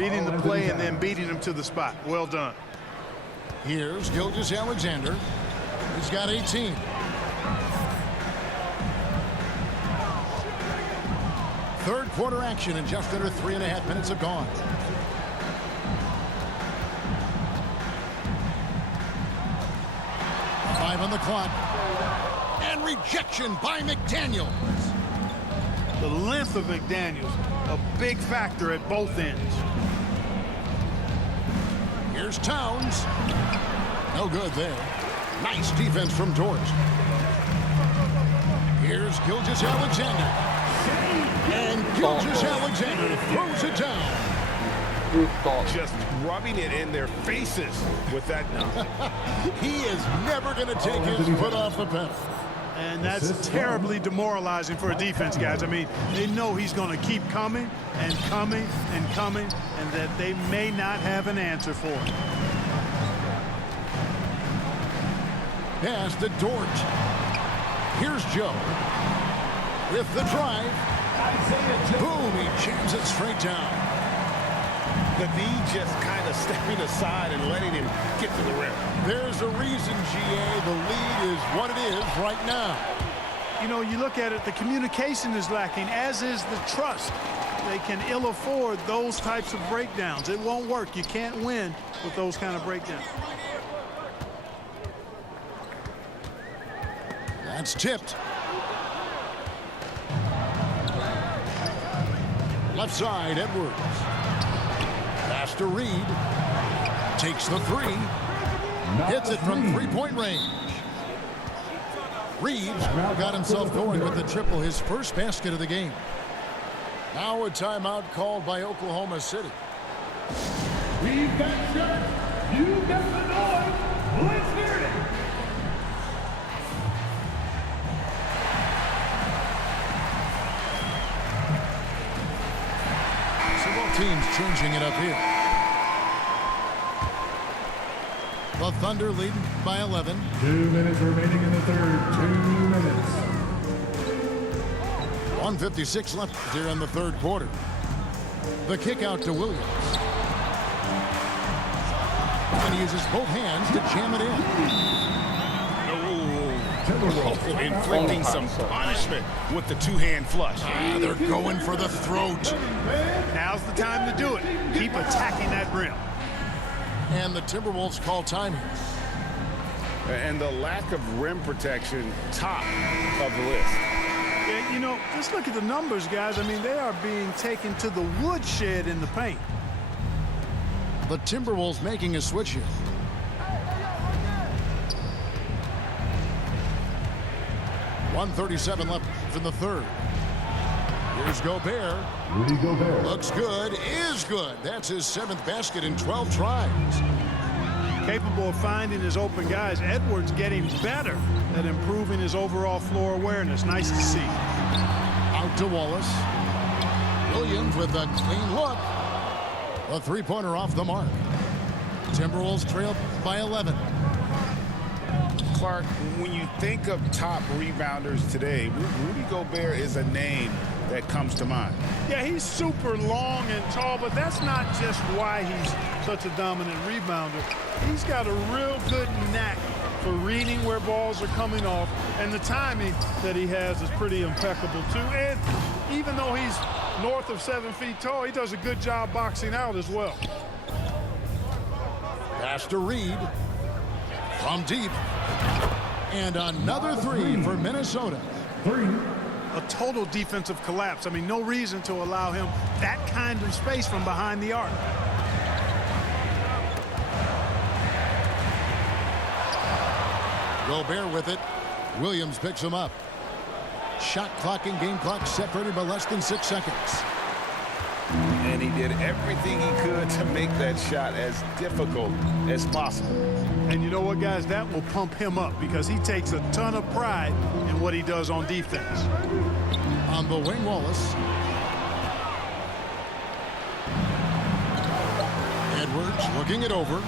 Reading the play and then beating him to the spot. Well done. Here's Gilgeous-Alexander. He's got 18. Third quarter action, and just under 3.5 minutes have gone. Five on the clock. And rejection by McDaniels. The length of McDaniels, a big factor at both ends. Here's Towns. No good there. Nice defense from Dort. Here's Gilgeous-Alexander. And Gilgeous-Alexander throws it down. Just rubbing it in their faces with that. He is never going to take his foot off the pedal. And that's terribly demoralizing for a defense, guys. I mean, they know he's going to keep coming and coming and coming, and that they may not have an answer for it. Pass to Dort. Here's Joe. With the drive. Boom, he jams it straight down. The D just kind of stepping aside and letting him get to the rim. There's a reason, GA, the lead is what it is right now. You know, you look at it, the communication is lacking, as is the trust. They can ill afford those types of breakdowns. It won't work. You can't win with those kind of breakdowns. That's tipped. Left side, Edwards. Pass to Reed. Takes the three. Hits it from three-point range. Reeves got himself going with the triple, his first basket of the game. Now a timeout called by Oklahoma City. We've got shirt. You got the noise. Let's hear it. Teams changing it up here. The Thunder leading by 11. 2 minutes remaining in the third. 2 minutes. 1:56 left here in the third quarter. The kick out to Williams. And he uses both hands to jam it in. Inflicting some punishment with the two-hand flush. They're going for the throat. Now's the time to do it. Keep attacking that rim. And the Timberwolves call time here. And the lack of rim protection, top of the list. Yeah, you know, just look at the numbers, guys. I mean, they are being taken to the woodshed in the paint. The Timberwolves making a switch here. .137 left in the third. Here's Gobert. Rudy Gobert. Looks good, is good. That's his 7th basket in 12 tries. Capable of finding his open guys. Edwards getting better at improving his overall floor awareness. Nice to see. Out to Wallace. Williams with a clean look. A three-pointer off the mark. Timberwolves trail by 11. Clark, when you think of top rebounders today, Rudy Gobert is a name that comes to mind. Yeah, he's super long and tall, but that's not just why he's such a dominant rebounder. He's got a real good knack for reading where balls are coming off, and the timing that he has is pretty impeccable too. And even though he's north of 7 feet tall, he does a good job boxing out as well. Pass to Reed. From deep. And another three for Minnesota. A total defensive collapse. I mean, no reason to allow him that kind of space from behind the arc. Gobert with it. Williams picks him up. Shot clock and game clock separated by less than 6 seconds. And he did everything he could to make that shot as difficult as possible. And you know what, guys? That will pump him up because he takes a ton of pride in what he does on defense. On the wing, Wallace. Edwards looking it over.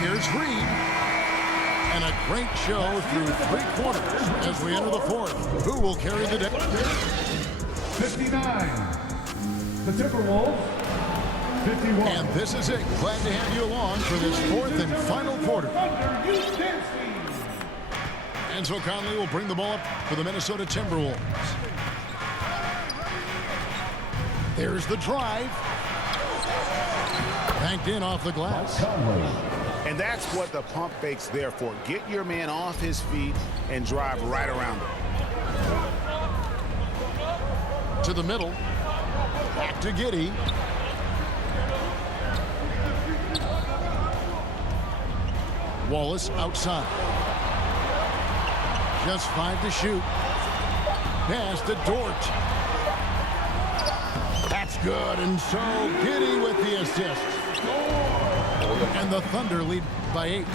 Here's Reed. And a great show through 3 quarters as we enter the fourth. Who will carry the day? 59. The Timberwolves, 51. And this is it. Glad to have you along for this fourth and final quarter. Thunder, Use Dancing. Enzo Conley will bring the ball up for the Minnesota Timberwolves. There's the drive. Banked in off the glass. And that's what the pump fake's there for. Get your man off his feet and drive right around him. To the middle. Back to Giddey. Wallace outside. Just 5 to shoot. Pass to Dort. That's good. And so Giddey with the assist. And the Thunder lead by 8.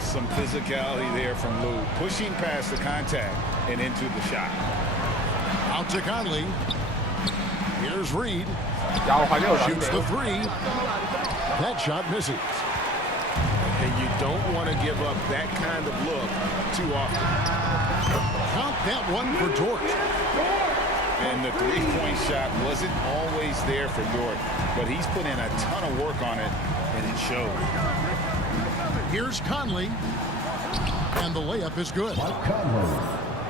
Some physicality there from Lou. Pushing past the contact and into the shot. Out to Conley. Here's Reed. 又係呢度等 Shoots the 你。 3. That shot misses. And you don't want to give up that kind of look too often. Count that one for Dort. And the three-point shot wasn't always there for Dort, but he's put in a ton of work on it, and it showed. Here's Conley. And the layup is good.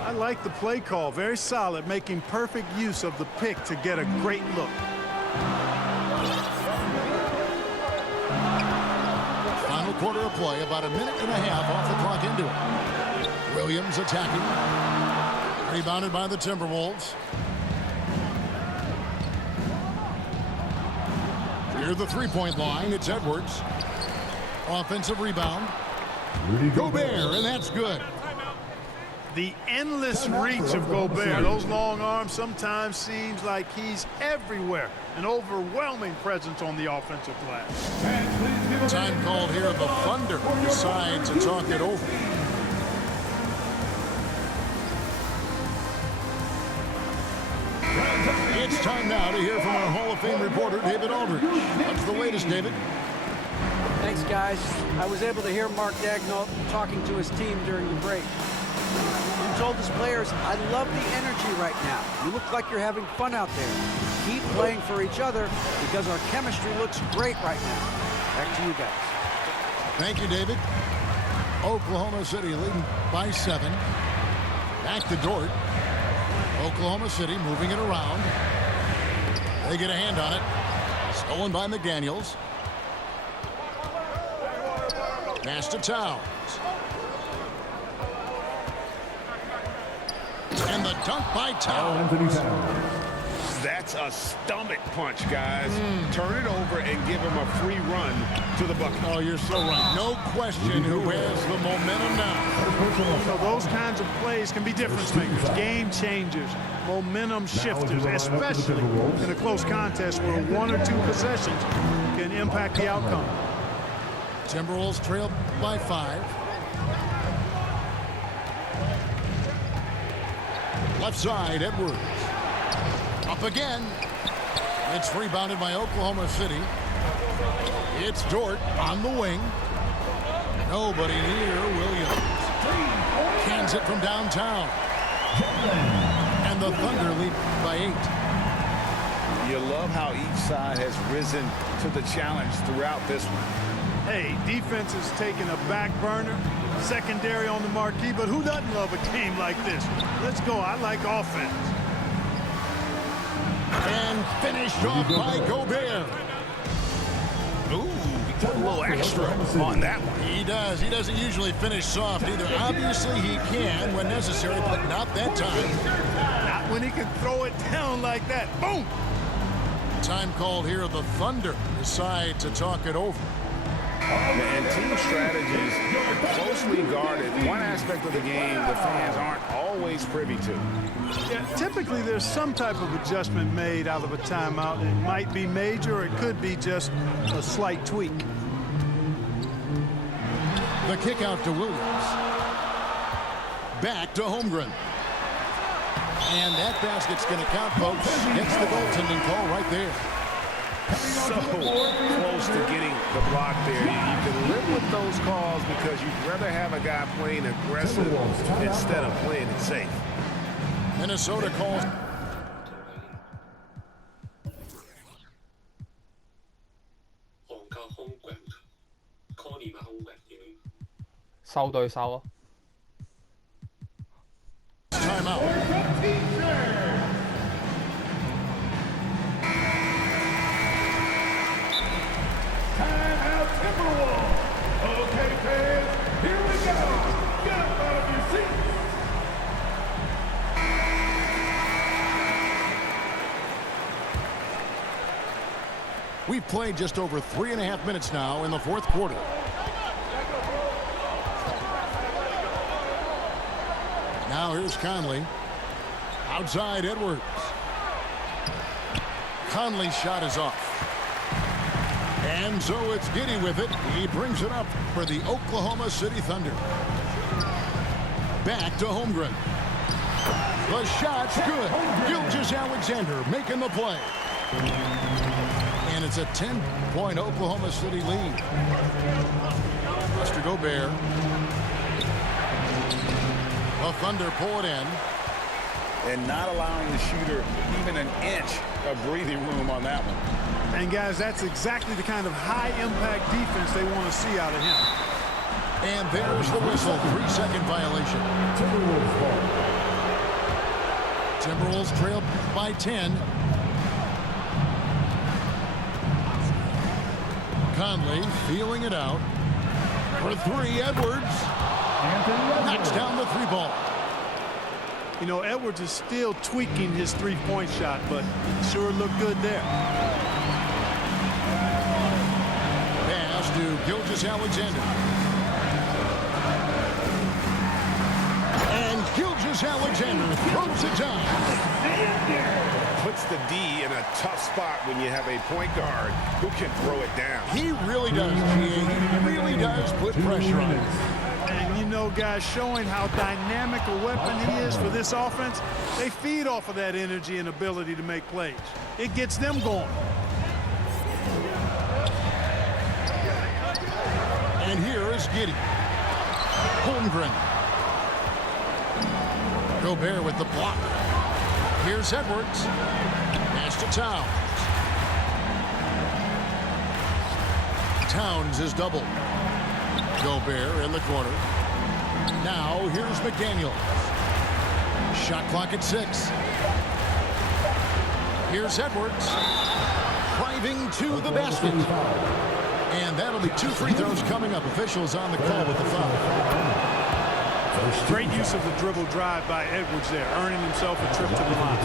I like the play call. Very solid, making perfect use of the pick to get a great look. Final quarter of play, about a minute and a half off the clock into it. Williams attacking. Rebounded by the Timberwolves. Near the three-point line, it's Edwards. Offensive rebound. Gobert, and that's good. The endless reach of Gobert. Those long arms sometimes seems like he's everywhere. An overwhelming presence on the offensive glass. Time called here. The Thunder decide to talk it over. It's time now to hear from our Hall of Fame reporter, David Aldridge. What's the latest, David? Thanks, guys. I was able to hear Mark Daigneault talking to his team during the break. He told his players, I love the energy right now. You look like you're having fun out there. Keep playing for each other because our chemistry looks great right now. Back to you guys. Thank you, David. Oklahoma City leading by 7. Back to Dort. Oklahoma City moving it around. They get a hand on it. Stolen by McDaniels. Pass to Towns. And the dunk by Towns. That's a stomach punch, guys. Turn it over and give him a free run to the bucket. Oh, you're so right. No question who has the momentum now. So those kinds of plays can be difference makers, game changers, momentum shifters, especially in a close contest where 1 or 2 possessions can impact the outcome. Timberwolves trail by 5. Left side, Edwards. Up again. It's rebounded by Oklahoma City. It's Dort on the wing. Nobody near Williams. Cans it from downtown. And the Thunder lead by 8. You love how each side has risen to the challenge throughout this one. Hey, defense is taking a back burner, secondary on the marquee, but who doesn't love a game like this? Let's go. I like offense. And finished off by Gobert. Ooh, he got a little extra on that one. He does. He doesn't usually finish soft either. Obviously, he can when necessary, but not that time. Not when he can throw it down like that. Boom! Time called here. The Thunder decide to talk it over. And team strategies are closely guarded. One aspect of the game the fans aren't always privy to. Yeah, typically there's some type of adjustment made out of a timeout. It might be major, or it could be just a slight tweak. The kick out to Williams. Back to Holmgren. And that basket's going to count, folks. Gets the goaltending call right there. So close to getting the block there. You can live with those calls because you'd rather have a guy playing aggressive instead of playing it safe. Minnesota calls. home ground. Connie 馬 home ground 點？收對手啊！ Timeout. Timeout Timberwolves. Okay, fans, here we go. Get up out of your seats. We've played just over 3.5 minutes now in the fourth quarter. Now here's Conley. Outside Edwards. Conley's shot is off. And so it's Giddey with it. He brings it up for the Oklahoma City Thunder. Back to Holmgren. The shot's good. Gilgeous-Alexander making the play. And it's a 10-point Oklahoma City lead. Mr. Gobert. The Thunder pull it in. And not allowing the shooter even an inch of breathing room on that one. And guys, that's exactly the kind of high-impact defense they want to see out of him. And there's the whistle. 3-second violation. Timberwolves ball. Timberwolves trail by 10. Conley feeling it out. For three, Edwards. Knocks down the three ball. You know, Edwards is still tweaking his three-point shot, but sure looked good there. Pass to Gilgeous-Alexander. And Gilgeous-Alexander throws it down. Puts the D in a tough spot when you have a point guard who can throw it down. He really does, G.A. He really does put pressure on it. And, you know, guys, showing how dynamic a weapon he is for this offense, they feed off of that energy and ability to make plays. It gets them going. And here is Giddey. Holmgren. Gobert with the block. Here's Edwards. Pass to Towns. Towns is doubled. Gobert in the corner. Now here's McDaniel. Shot clock at 6. Here's Edwards. Driving to the basket. And that'll be 2 free throws coming up. Officials on the call with the foul. Great use of the dribble drive by Edwards there, earning himself a trip to the line.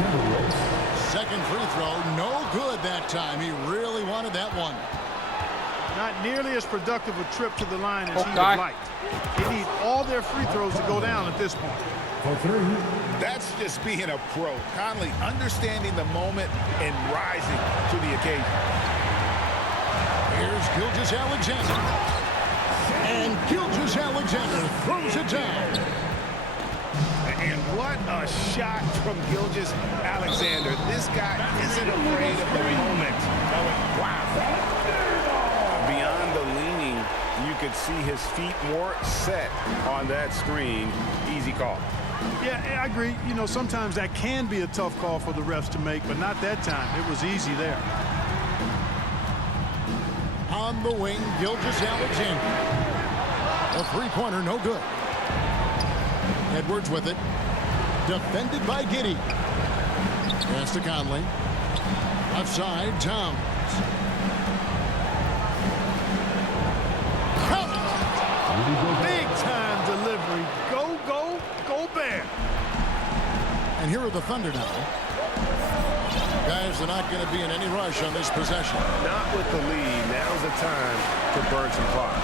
Second free throw, no good that time. He really wanted that one. Not nearly as productive a trip to the line as he would like. They need all their free throws to go down at this point. For three. That's just being a pro. Conley understanding the moment and rising to the occasion. Here's Gilgeous-Alexander. And Gilgeous-Alexander throws it down. And what a shot from Gilgeous-Alexander. This guy isn't afraid of the moment. Wow. Beyond the leaning, you could see his feet more set on that screen. Easy call. Yeah, I agree. You know, sometimes that can be a tough call for the refs to make, but not that time. It was easy there. On the wing, Gilgeous-Alexander. A three-pointer, no good. Edwards with it. Defended by Giddey. Pass to Conley. Left side, Towns. Big time delivery. Go, go, go Bear. And here are the Thunder now. Guys are not going to be in any rush on this possession. Not with the lead. Now's the time to burn some clock.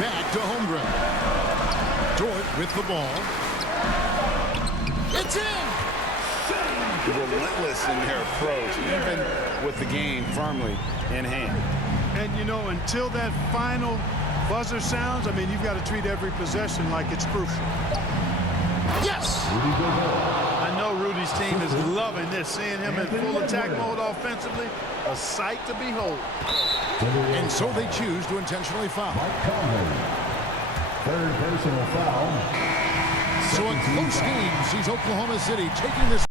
Back to Holmgren. Dort with the ball. It's in! Relentless in their approach, even with the game firmly in hand. And, you know, until that final buzzer sounds, I mean, you've got to treat every possession like it's crucial. Yes! I know Rudy's team is loving this, seeing him in full attack mode offensively. A sight to behold. And so they choose to intentionally foul. Third personal foul. So a close game sees Oklahoma City taking this